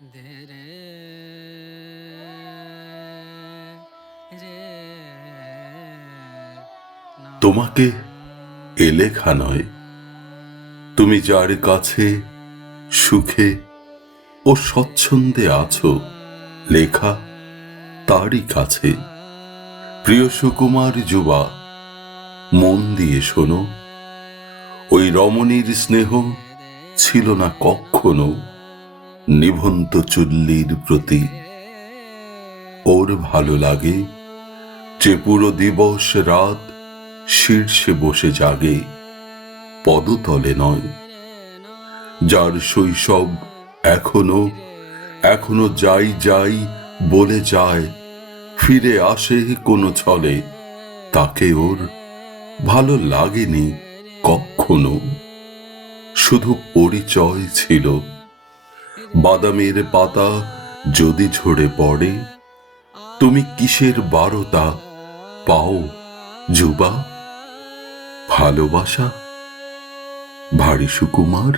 ধে রে রে না। তোমাকে এ লেখা নয়, তুমি যার কাছে সুখে ও স্বচ্ছন্দে আছো, লেখা তারই কাছে। প্রিয় সুকুমার যুবা, মন দিয়ে শোনো, ওই রমণীর স্নেহ ছিল না কখনো নিভন্ত চুল্লির প্রতি। ওর ভালো লাগে যে পুরো দিবস রাত শীর্ষে বসে জাগে, পদতলে নয়। যার শৈশব এখনো এখনো যাই যাই বলে যায়, ফিরে আসে কোনো ছলে, তাকে ওর ভালো লাগেনি কখনো। শুধু পরিচয় ছিল। বাদামের পাতা যদি ঝরে পড়ে, তুমি কিসের বারতা পাও যুবা? ভালোবাসা? ভারী সুকুমার।